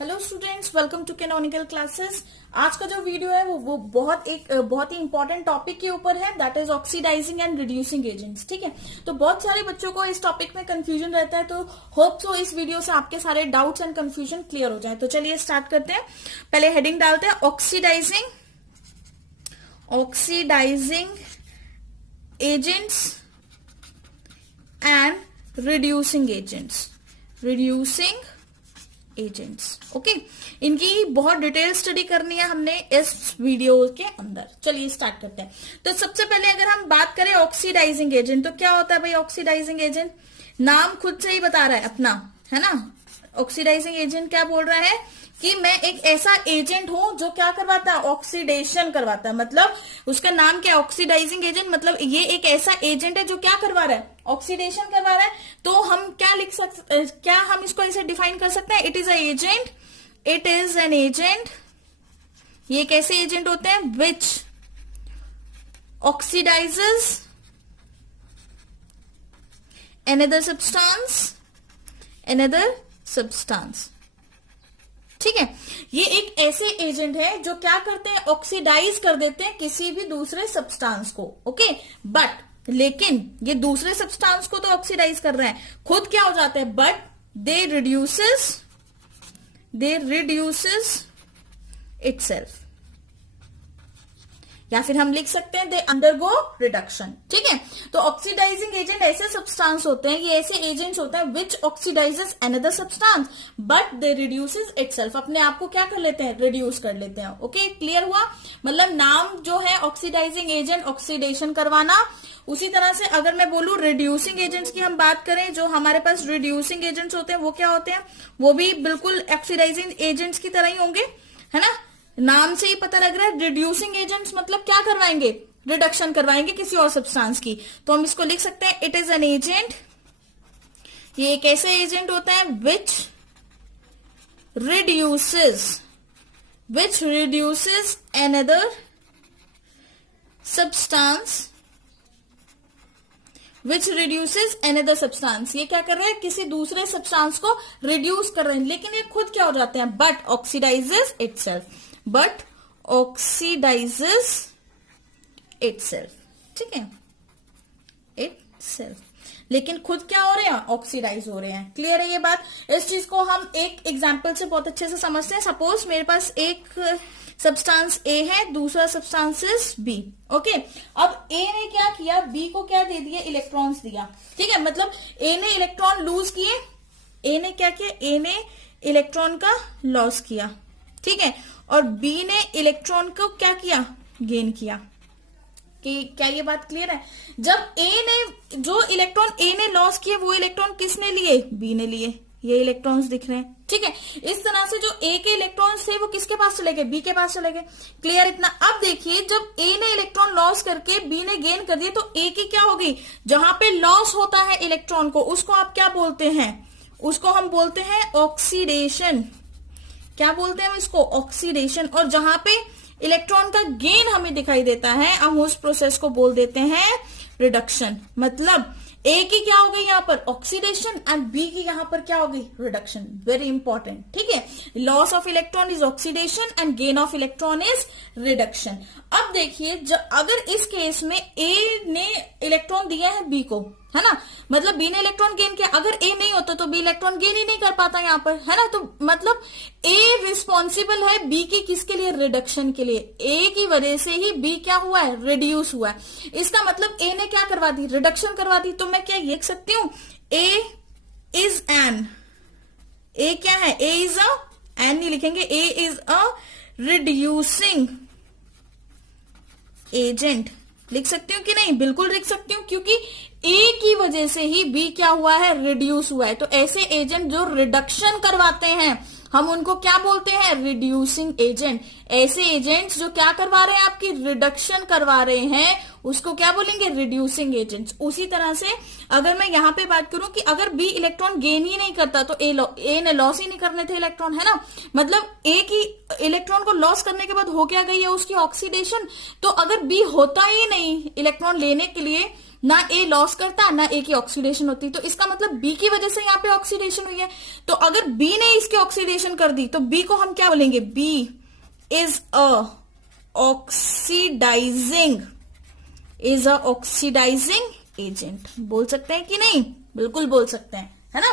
Hello students, welcome to canonical classes. आज का जो वीडियो है वो बहुत ही इंपॉर्टेंट टॉपिक के ऊपर है, that is oxidising and reducing agents. ठीक है, तो बहुत सारे बच्चों को इस टॉपिक में कंफ्यूजन रहता है, तो होप सो इस वीडियो से आपके सारे डाउट्स एंड कंफ्यूजन क्लियर हो जाए। तो चलिए स्टार्ट करते हैं। पहले हेडिंग डालते हैं oxidising agents and reducing agents. Okay, इनकी बहुत डिटेल स्टडी करनी है हमने इस वीडियो के अंदर। चलिए स्टार्ट करते हैं। तो सबसे पहले अगर हम बात करें ऑक्सीडाइजिंग एजेंट, तो क्या होता है भाई ऑक्सीडाइजिंग एजेंट? नाम खुद से ही बता रहा है अपना, है ना। ऑक्सीडाइजिंग एजेंट क्या बोल रहा है कि मैं एक ऐसा एजेंट हूं जो क्या करवाता है, ऑक्सीडेशन करवाता है। मतलब उसका नाम क्या है, ऑक्सीडाइजिंग एजेंट। मतलब ये एक ऐसा एजेंट है जो क्या करवा रहा है, ऑक्सीडेशन करवा रहा है। तो हम क्या लिख सकते, क्या हम इसको ऐसे डिफाइन कर सकते हैं, इट इज एन एजेंट। ये कैसे एजेंट होते हैं, विच ऑक्सीडाइजेस another substance। ठीक है, ये एक ऐसे एजेंट है जो क्या करते हैं, ऑक्सीडाइज कर देते हैं किसी भी दूसरे सब्सटेंस को। ओके, बट लेकिन ये दूसरे सब्सटेंस को तो ऑक्सीडाइज कर रहे हैं, खुद क्या हो जाते हैं, बट दे रिड्यूसेस इटसेल्फ, या फिर हम लिख सकते हैं दे अंडरगो रिडक्शन। ठीक है, तो ऑक्सीडाइजिंग एजेंट ऐसे सब्सटेंस होते हैं, ये ऐसे एजेंट्स होते हैं which oxidises another substance but they reduces itself, अपने आप को क्या कर लेते हैं, रिड्यूस कर लेते हैं। ओके, क्लियर हुआ। मतलब नाम जो है ऑक्सीडाइजिंग एजेंट, ऑक्सीडेशन करवाना। उसी तरह से अगर मैं बोलूं रिड्यूसिंग एजेंट्स की हम बात करें, जो हमारे पास रिड्यूसिंग एजेंट्स होते हैं वो क्या होते हैं, वो भी बिल्कुल ऑक्सीडाइजिंग एजेंट्स की तरह ही होंगे, है ना। नाम से ही पता लग रहा है रिड्यूसिंग एजेंट्स मतलब क्या करवाएंगे, रिडक्शन करवाएंगे किसी और सब्सटेंस की। तो हम इसको लिख सकते हैं इट इज एन एजेंट, ये एक ऐसे एजेंट होता है विच रिड्यूसेस अनदर सब्सटेंस। ये क्या कर रहे हैं, किसी दूसरे सब्सटेंस को रिड्यूस कर रहे हैं, लेकिन ये खुद क्या हो जाते हैं, बट ऑक्सीडाइजेस इटसेल्फ। ठीक है, इटसेल्फ, लेकिन खुद क्या हो रहे हैं, ऑक्सीडाइज हो रहे हैं। क्लियर है ये बात। इस चीज को हम एक एग्जाम्पल से बहुत अच्छे से समझते हैं। सपोज मेरे पास एक सब्सटेंस ए है, दूसरा सब्सटेंस इज बी। ओके, अब ए ने क्या किया, बी को क्या दे दिया, इलेक्ट्रॉन्स दिया। ठीक है, मतलब ए ने इलेक्ट्रॉन लूज किए, ए ने क्या किया, ए ने इलेक्ट्रॉन का लॉस किया। ठीक है, और बी ने इलेक्ट्रॉन को क्या किया, गेन किया। कि क्या ये बात क्लियर है? जब ए ने जो इलेक्ट्रॉन ए ने लॉस किए, वो इलेक्ट्रॉन किसने लिए, बी ने लिए। ये इलेक्ट्रॉन्स दिख रहे हैं। ठीक है, इस तरह से जो ए के इलेक्ट्रॉन्स थे वो किसके पास चले गए, बी के पास चले गए। क्लियर इतना। अब देखिए, जब ए ने इलेक्ट्रॉन लॉस करके बी ने गेन कर दिए, तो ए की क्या होगी, जहां पे लॉस होता है इलेक्ट्रॉन को, उसको आप क्या बोलते हैं, उसको हम बोलते हैं ऑक्सीडेशन। क्या बोलते हैं हम इसको, ऑक्सीडेशन। और जहां पे इलेक्ट्रॉन का गेन हमें दिखाई देता है, हम उस प्रोसेस को बोल देते हैं रिडक्शन। मतलब ए की क्या हो गई यहां पर, ऑक्सीडेशन, एंड बी की यहां पर क्या हो गई, रिडक्शन। Very important. ठीक है, loss of electron is oxidation and gain of electron is reduction. अब देखिए, अगर इस केस में ए ने इलेक्ट्रॉन दिया है बी को, है ना, मतलब बी ने इलेक्ट्रॉन गेन किया, अगर ए नहीं होता तो बी इलेक्ट्रॉन गेन ही नहीं कर पाता यहां पर, है ना। तो मतलब ए रिस्पॉन्सिबल है बी की किसके लिए, रिडक्शन के लिए। ए की वजह से ही बी क्या हुआ है, रिड्यूस हुआ है। इसका मतलब ए ने क्या करवा दी, रिडक्शन करवा दी। तो मैं क्या लिख सकती हूं, ए इज एन, ए क्या है, ए इज अ, एन नहीं लिखेंगे, ए इज अ रिड्यूसिंग एजेंट। लिख सकती हूँ कि नहीं, बिल्कुल लिख सकती हूँ, क्योंकि ए की वजह से ही बी क्या हुआ है, रिड्यूस हुआ है। तो ऐसे एजेंट जो रिडक्शन करवाते हैं, हम उनको क्या बोलते हैं, रिड्यूसिंग एजेंट। ऐसे एजेंट्स जो क्या करवा रहे हैं, आपकी रिडक्शन करवा रहे हैं, उसको क्या बोलेंगे, रिड्यूसिंग एजेंट्स। उसी तरह से अगर मैं यहां पे बात करूं कि अगर बी इलेक्ट्रॉन गेन ही नहीं करता, तो ए ने लॉस ही नहीं करने थे इलेक्ट्रॉन, है ना। मतलब ए की इलेक्ट्रॉन को लॉस करने के बाद हो क्या गई है, उसकी ऑक्सीडेशन। तो अगर बी होता ही नहीं इलेक्ट्रॉन लेने के लिए, ना ए लॉस करता ना ए की ऑक्सीडेशन होती, तो इसका मतलब बी की वजह से यहाँ पे ऑक्सीडेशन हुई है। तो अगर बी ने इसकी ऑक्सीडेशन कर दी तो बी को हम क्या बोलेंगे, B is a oxidising agent. बोल सकते हैं कि नहीं, बिल्कुल बोल सकते हैं, है ना,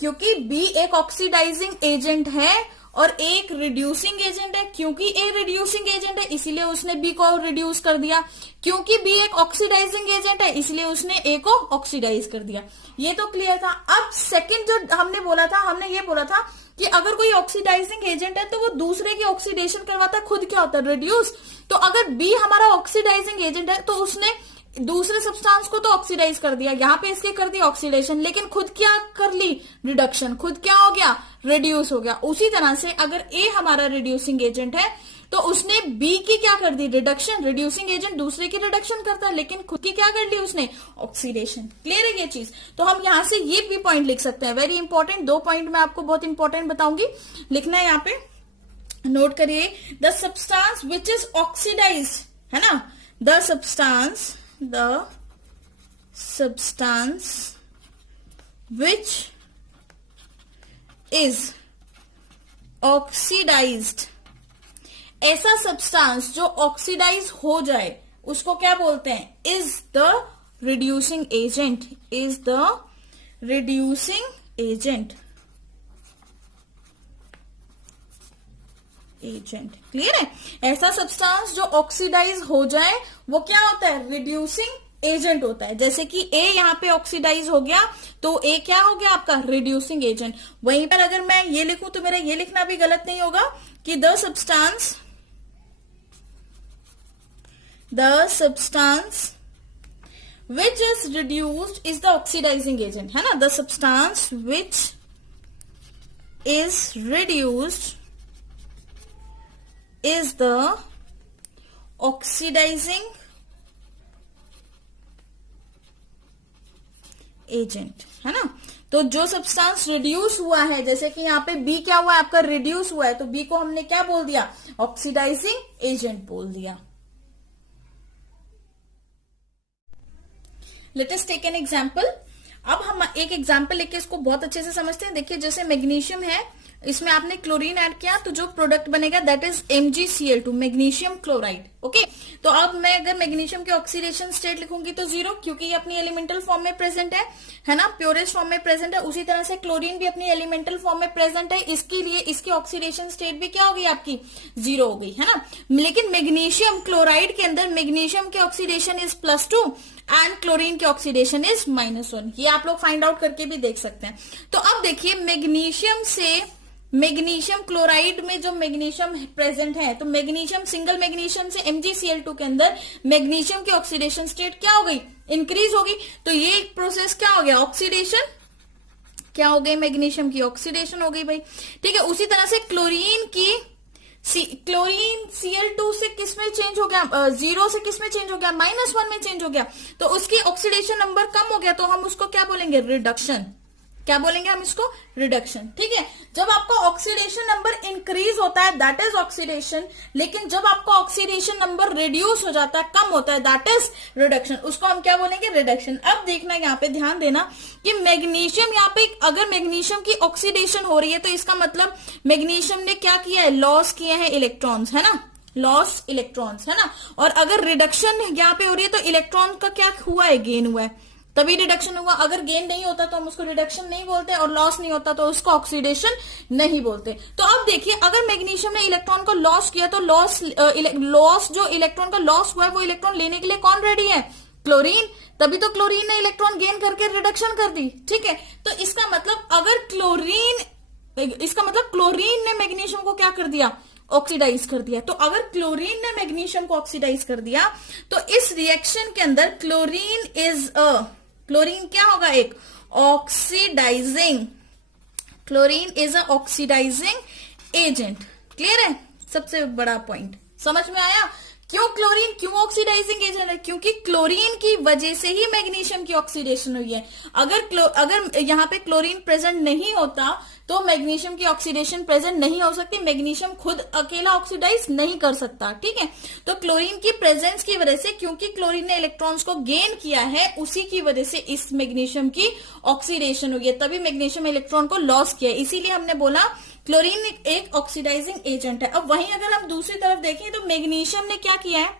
क्योंकि बी एक ऑक्सीडाइजिंग एजेंट है और एक रिड्यूसिंग एजेंट है। क्योंकि ए रिड्यूसिंग एजेंट है इसीलिए उसने बी को रिड्यूस कर दिया, क्योंकि बी एक ऑक्सीडाइजिंग एजेंट है इसलिए उसने ए को ऑक्सीडाइज कर दिया। ये तो क्लियर था। अब सेकंड जो हमने बोला था, हमने ये बोला था कि अगर कोई ऑक्सीडाइजिंग एजेंट है तो वो दूसरे की ऑक्सीडेशन करवाता है, खुद क्या होता है, रिड्यूस। तो अगर बी हमारा ऑक्सीडाइजिंग एजेंट है तो उसने दूसरे सब्सटेंस को तो ऑक्सीडाइज कर दिया, यहाँ पे इसके कर दी ऑक्सीडेशन, लेकिन खुद क्या कर ली, रिडक्शन। खुद क्या हो गया, रिड्यूस हो गया। उसी तरह से अगर ए हमारा रिड्यूसिंग एजेंट है तो उसने बी की क्या कर दी, रिडक्शन। रिड्यूसिंग एजेंट दूसरे की रिडक्शन करता है लेकिन खुद की क्या कर ली उसने, ऑक्सीडेशन। क्लियर है ये चीज। तो हम यहां से ये भी पॉइंट लिख सकते हैं, वेरी इंपॉर्टेंट। 2 पॉइंट मैं आपको बहुत इंपॉर्टेंट बताऊंगी, लिखना है यहाँ पे, नोट करिए। The substance which is oxidize, है ना, the substance which is oxidized, ऐसा सब्सटेंस जो ऑक्सीडाइज हो जाए उसको क्या बोलते हैं, is the reducing agent, is the reducing agent. Clear है। ऐसा सब्सटेंस जो ऑक्सीडाइज हो जाए वो क्या होता है, रिड्यूसिंग एजेंट होता है। जैसे कि ए यहाँ पे ऑक्सीडाइज हो गया तो ए क्या हो गया आपका, रिड्यूसिंग एजेंट। वहीं पर अगर मैं ये लिखूं तो मेरा ये लिखना भी गलत नहीं होगा कि the substance which is reduced is the oxidizing agent, है ना। The substance which is reduced is the oxidizing agent, है ना। तो जो सब्सटेंस रिड्यूस हुआ है, जैसे कि यहाँ पे बी क्या हुआ है आपका, रिड्यूस हुआ है, तो बी को हमने क्या बोल दिया, ऑक्सीडाइजिंग एजेंट बोल दिया। Let us take an example. अब हम एक एग्जांपल लेके इसको बहुत अच्छे से समझते हैं। देखिए जैसे मैग्नीशियम है, इसमें आपने क्लोरीन ऐड किया तो जो प्रोडक्ट बनेगा that is MgCl2, magnesium chloride. Okay, तो अब मैं अगर मैग्नीशियम की ऑक्सीडेशन स्टेट लिखूंगी तो 0, क्योंकि ये अपनी एलिमेंटल फॉर्म में प्रेजेंट है ना, प्योरेस्ट फॉर्म में प्रेजेंट है। उसी तरह से क्लोरीन भी अपनी एलिमेंटल फॉर्म में प्रेजेंट है, इसके लिए इसकी ऑक्सीडेशन स्टेट भी क्या होगी आपकी, 0 हो गई, है ना। लेकिन मैग्नीशियम क्लोराइड के अंदर मैग्नीशियम की ऑक्सीडेशन इज +2 एंड क्लोरीन की ऑक्सीडेशन इज -1। ये आप लोग फाइंड आउट करके भी देख सकते हैं। तो अब देखिए मैग्नीशियम क्लोराइड में जो मैग्नीशियम प्रेजेंट है, तो मैग्नीशियम सिंगल मैग्नीशियम से MgCl2 के अंदर मैग्नीशियम की ऑक्सीडेशन स्टेट क्या हो गई, इंक्रीज होगी। तो ये एक प्रोसेस क्या हो गया, ऑक्सीडेशन क्या हो गई, मैग्नीशियम की ऑक्सीडेशन हो गई भाई। ठीक है, उसी तरह से क्लोरीन Cl2 से किस में चेंज हो गया, 0 से किस में चेंज हो गया, -1 में चेंज हो गया। तो उसकी ऑक्सीडेशन नंबर कम हो गया, तो हम उसको क्या बोलेंगे, रिडक्शन। क्या बोलेंगे हम इसको, रिडक्शन। ठीक है, जब आपका ऑक्सीडेशन नंबर इंक्रीज होता है दैट इज ऑक्सीडेशन, लेकिन जब आपका ऑक्सीडेशन नंबर रिड्यूस हो जाता है, कम होता है, दैट इज रिडक्शन। उसको हम क्या बोलेंगे, रिडक्शन। अब देखना यहाँ पे ध्यान देना कि मैग्नीशियम, यहाँ पे अगर मैग्नीशियम की ऑक्सीडेशन हो रही है तो इसका मतलब मैग्नीशियम ने क्या किया है, लॉस किए हैं इलेक्ट्रॉन्स, है ना, लॉस इलेक्ट्रॉन्स, है ना। और अगर रिडक्शन यहाँ पे हो रही है तो इलेक्ट्रॉन का क्या हुआ है, गेन हुआ है, तभी रिडक्शन हुआ। अगर गेन नहीं होता तो हम उसको रिडक्शन नहीं बोलते, और लॉस नहीं होता तो उसको ऑक्सीडेशन नहीं बोलते। तो अब देखिए, अगर मैग्नीशियम ने इलेक्ट्रॉन को लॉस किया तो लॉस जो इलेक्ट्रॉन का लॉस हुआ है वो इलेक्ट्रॉन लेने के लिए कौन रेडी है, क्लोरीन। तभी तो क्लोरीन ने इलेक्ट्रॉन गेन करके रिडक्शन कर दी। ठीक है, तो इसका मतलब क्लोरीन ने मैग्नीशियम को क्या कर दिया, ऑक्सीडाइज कर दिया। तो अगर क्लोरीन ने मैग्नीशियम को ऑक्सीडाइज कर दिया तो इस रिएक्शन के अंदर क्लोरीन क्या होगा, एक oxidizing, chlorine is a oxidising agent. Clear है, सबसे बड़ा पॉइंट समझ में आया। क्यों क्लोरीन, क्यों ऑक्सीडाइजिंग एजेंट है, क्योंकि क्लोरीन की वजह से ही मैग्नीशियम की ऑक्सीडेशन हुई है। अगर यहाँ पे क्लोरीन प्रेजेंट नहीं होता तो मैग्नीशियम की ऑक्सीडेशन प्रेजेंट नहीं हो सकती, मैग्नीशियम खुद अकेला ऑक्सीडाइज नहीं कर सकता, ठीक है। तो क्लोरीन की प्रेजेंस की वजह से, क्योंकि क्लोरीन ने इलेक्ट्रॉन्स को गेन किया है, उसी की वजह से इस मैग्नीशियम की ऑक्सीडेशन हुई है, तभी मैग्नीशियम इलेक्ट्रॉन को लॉस किया, इसीलिए हमने बोला क्लोरीन एक ऑक्सीडाइजिंग एजेंट है। अब वहीं अगर हम दूसरी तरफ देखें तो मैग्नीशियम ने क्या किया है,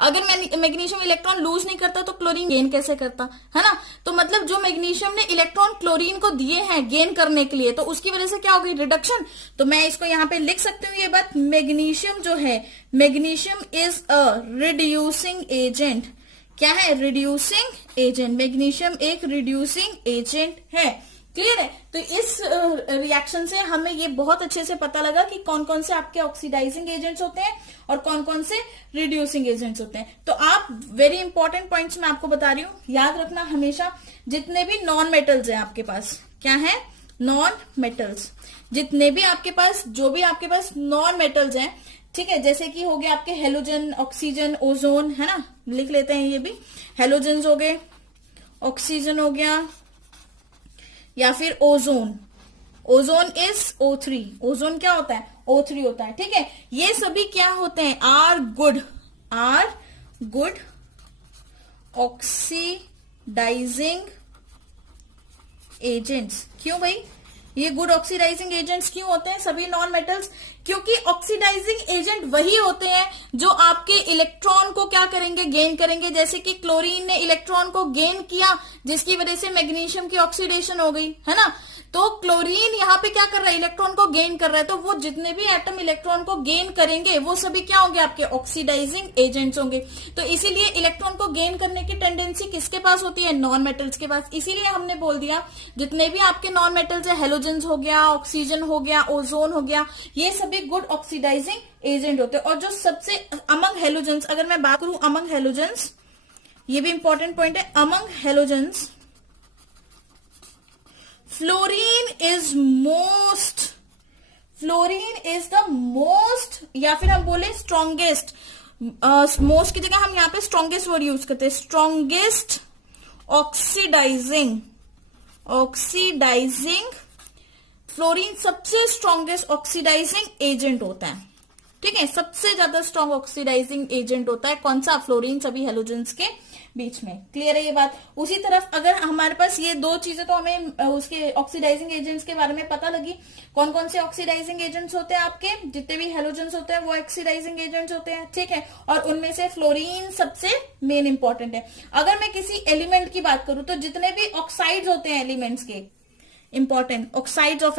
अगर मैग्नीशियम इलेक्ट्रॉन लूज नहीं करता तो क्लोरीन गेन कैसे करता, है ना। तो मतलब जो मैग्नीशियम ने इलेक्ट्रॉन क्लोरीन को दिए हैं गेन करने के लिए, तो उसकी वजह से क्या हो गई, रिडक्शन। तो मैं इसको यहां पे लिख सकती हूँ ये बात, मैग्नीशियम जो है, magnesium is a reducing agent. क्या है, रिड्यूसिंग एजेंट। मैग्नीशियम एक रिड्यूसिंग एजेंट है, क्लियर है। तो इस रिएक्शन से हमें ये बहुत अच्छे से पता लगा कि कौन कौन से आपके ऑक्सीडाइजिंग एजेंट्स होते हैं और कौन कौन से रिड्यूसिंग एजेंट्स होते हैं। तो आप वेरी इंपॉर्टेंट पॉइंट्स मैं आपको बता रही हूं, याद रखना हमेशा, जितने भी नॉन मेटल्स हैं आपके पास, क्या है, नॉन मेटल्स, जितने भी आपके पास, जो भी आपके पास नॉन मेटल्स हैं, ठीक है, जैसे कि हो गए आपके हेलोजन, ऑक्सीजन, ओजोन, है ना, लिख लेते हैं ये भी, हेलोजन हो गए, ऑक्सीजन हो गया, या फिर ozone, ozone is O3, ozone क्या होता है, O3 होता है, ठीक है। ये सभी क्या होते हैं, आर गुड ऑक्सीडाइजिंग एजेंट्स। क्यों भाई, ये गुड ऑक्सीडाइजिंग एजेंट्स क्यों होते हैं सभी नॉन मेटल्स, क्योंकि ऑक्सीडाइजिंग एजेंट वही होते हैं जो आपके इलेक्ट्रॉन को क्या करेंगे, गेन करेंगे। जैसे कि क्लोरीन ने इलेक्ट्रॉन को गेन किया, जिसकी वजह से मैग्नीशियम की ऑक्सीडेशन हो गई, है ना। तो क्लोरीन यहाँ पे क्या कर रहा है, इलेक्ट्रॉन को गेन कर रहा है, तो वो जितने भी एटम इलेक्ट्रॉन को गेन करेंगे वो सभी क्या होंगे, आपके ऑक्सीडाइजिंग एजेंट्स होंगे। तो इसीलिए इलेक्ट्रॉन को गेन करने की टेंडेंसी किसके पास होती है, नॉन मेटल्स के पास। इसीलिए हमने बोल दिया जितने भी आपके नॉन मेटल्स है, हेलोजन हो गया, ऑक्सीजन हो गया, ओजोन हो गया, ये सभी गुड ऑक्सीडाइजिंग एजेंट होते हैं। और जो सबसे अमंग हेलोजेंस, अगर मैं बात करूं अमंग हेलोजेंस, ये भी इंपॉर्टेंट पॉइंट है, among halogens fluorine is the most, या फिर हम बोले स्ट्रॉन्गेस्ट, मोस्ट की जगह हम यहां पे स्ट्रॉन्गेस्ट वर्ड यूज करते हैं, स्ट्रॉन्गेस्ट ऑक्सीडाइजिंग फ्लोरीन सबसे स्ट्रॉन्गेस्ट ऑक्सीडाइजिंग एजेंट होता है, ठीक है, सबसे ज्यादा स्ट्रॉन्ग ऑक्सीडाइजिंग एजेंट होता है कौन सा, फ्लोरीन, सभी हेलोजेंस के बीच में। क्लियर है ये बात। उसी तरफ अगर हमारे पास ये दो चीजें, तो हमें उसके ऑक्सीडाइजिंग एजेंट्स के बारे में पता लगी, कौन कौन से ऑक्सीडाइजिंग एजेंट्स होते हैं आपके, जितने भी हेलोजेंस होते हैं वो ऑक्सीडाइजिंग एजेंट्स होते हैं, ठीक है। और उनमें से फ्लोरीन सबसे मेन इंपॉर्टेंट है। अगर मैं किसी एलिमेंट की बात करूं तो जितने भी ऑक्साइड्स होते हैं एलिमेंट्स के, इंपॉर्टेंट, ऑक्साइड्स ऑफ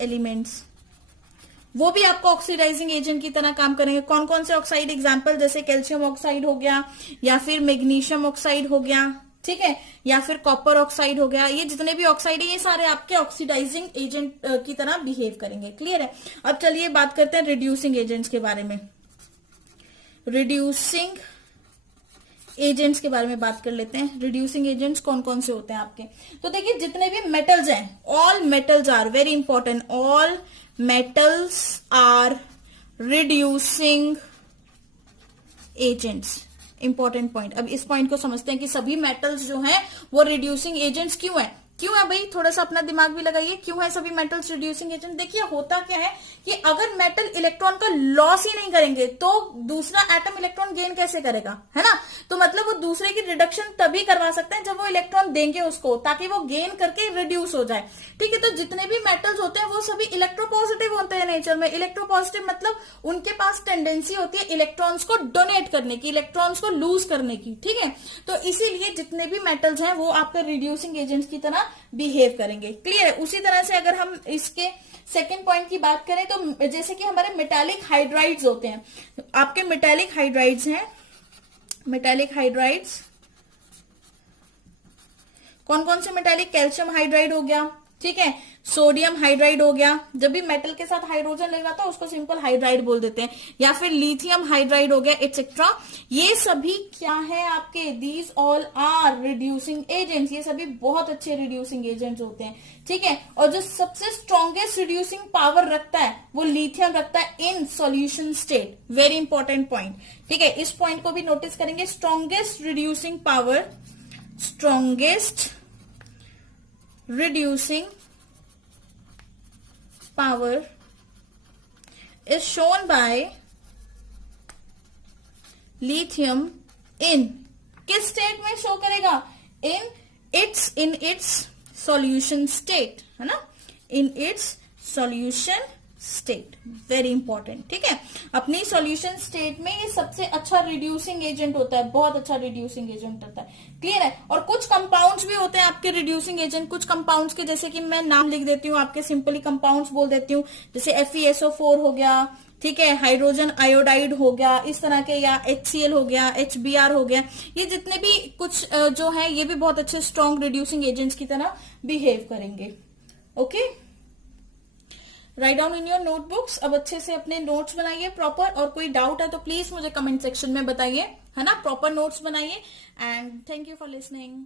एलिमेंट्स, वो भी आपको ऑक्सीडाइजिंग एजेंट की तरह काम करेंगे। कौन कौन से ऑक्साइड, एग्जांपल जैसे कैल्शियम ऑक्साइड हो गया, या फिर मैग्नीशियम ऑक्साइड हो गया, ठीक है, या फिर कॉपर ऑक्साइड हो गया, ये जितने भी ऑक्साइड है ये सारे आपके ऑक्सीडाइजिंग एजेंट की तरह बिहेव करेंगे। क्लियर है। अब चलिए बात करते हैं रिड्यूसिंग एजेंट्स के बारे में। रिड्यूसिंग एजेंट्स के बारे में बात कर लेते हैं। रिड्यूसिंग एजेंट्स कौन कौन से होते हैं आपके, तो देखिए जितने भी मेटल्स हैं, all metals are, very important, all metals are reducing agents, important point. अब इस पॉइंट को समझते हैं कि सभी मेटल्स जो हैं वो रिड्यूसिंग एजेंट्स क्यों है, क्यों है भाई, थोड़ा सा अपना दिमाग भी लगाइए, क्यों है सभी मेटल्स रिड्यूसिंग एजेंट। देखिए होता क्या है कि अगर मेटल इलेक्ट्रॉन का लॉस ही नहीं करेंगे तो दूसरा एटम इलेक्ट्रॉन गेन कैसे करेगा, है ना। तो मतलब वो दूसरे की रिडक्शन तभी करवा सकते हैं जब वो इलेक्ट्रॉन देंगे उसको, ताकि वो गेन करके रिड्यूस हो जाए, ठीक है। तो जितने भी मेटल्स होते हैं वो सभी इलेक्ट्रोपॉजिटिव होते हैं नेचर में। इलेक्ट्रोपॉजिटिव मतलब उनके पास टेंडेंसी होती है इलेक्ट्रॉन्स को डोनेट करने की, इलेक्ट्रॉन्स को लूज करने की, ठीक है। तो इसीलिए जितने भी मेटल्स हैं वो आपके रिड्यूसिंग एजेंट्स की तरह बिहेव करेंगे। क्लियर है। उसी तरह से अगर हम इसके सेकेंड पॉइंट की बात करें तो जैसे कि हमारे मेटालिक हाइड्राइड्स होते हैं, आपके मेटालिक हाइड्राइड्स हैं, मेटालिक हाइड्राइड्स कौन कौन से मेटालिक, कैल्शियम हाइड्राइड हो गया, ठीक है, सोडियम हाइड्राइड हो गया, जब भी मेटल के साथ हाइड्रोजन लग जाता है उसको सिंपल हाइड्राइड बोल देते हैं, या फिर लिथियम हाइड्राइड हो गया, एटसेट्रा। ये सभी क्या है आपके, these all are reducing agents, ये सभी बहुत अच्छे रिड्यूसिंग एजेंट्स होते हैं, ठीक है। और जो सबसे स्ट्रॉन्गेस्ट रिड्यूसिंग पावर रखता है वो लिथियम रखता है in solution state, very important point, ठीक है। इस पॉइंट को भी नोटिस करेंगे, strongest reducing power, strongest reducing power is shown by lithium in किस स्टेट में शो करेगा? in its solution state, है ना, in its solution state, very important, ठीक है। अपनी सॉल्यूशन स्टेट में ये सबसे अच्छा रिड्यूसिंग एजेंट होता है, बहुत अच्छा रिड्यूसिंग एजेंट होता है, क्लियर है। और कुछ कंपाउंड्स भी होते हैं आपके रिड्यूसिंग एजेंट, कुछ कंपाउंड्स के जैसे कि मैं नाम लिख देती हूँ आपके, सिंपली कंपाउंड्स बोल देती हूँ, जैसे FeSO4 हो गया, ठीक है, हाइड्रोजन आयोडाइड हो गया, इस तरह के, या HCl हो गया, HBr हो गया, ये जितने भी कुछ जो है ये भी बहुत अच्छे स्ट्रॉन्ग रिड्यूसिंग एजेंट्स की तरह बिहेव करेंगे। Okay, write down in your notebooks. अब अच्छे से अपने नोट्स बनाइए प्रॉपर, और कोई डाउट है तो प्लीज मुझे कमेंट सेक्शन में बताइए, है ना, प्रॉपर नोट्स बनाइए। And thank you for listening.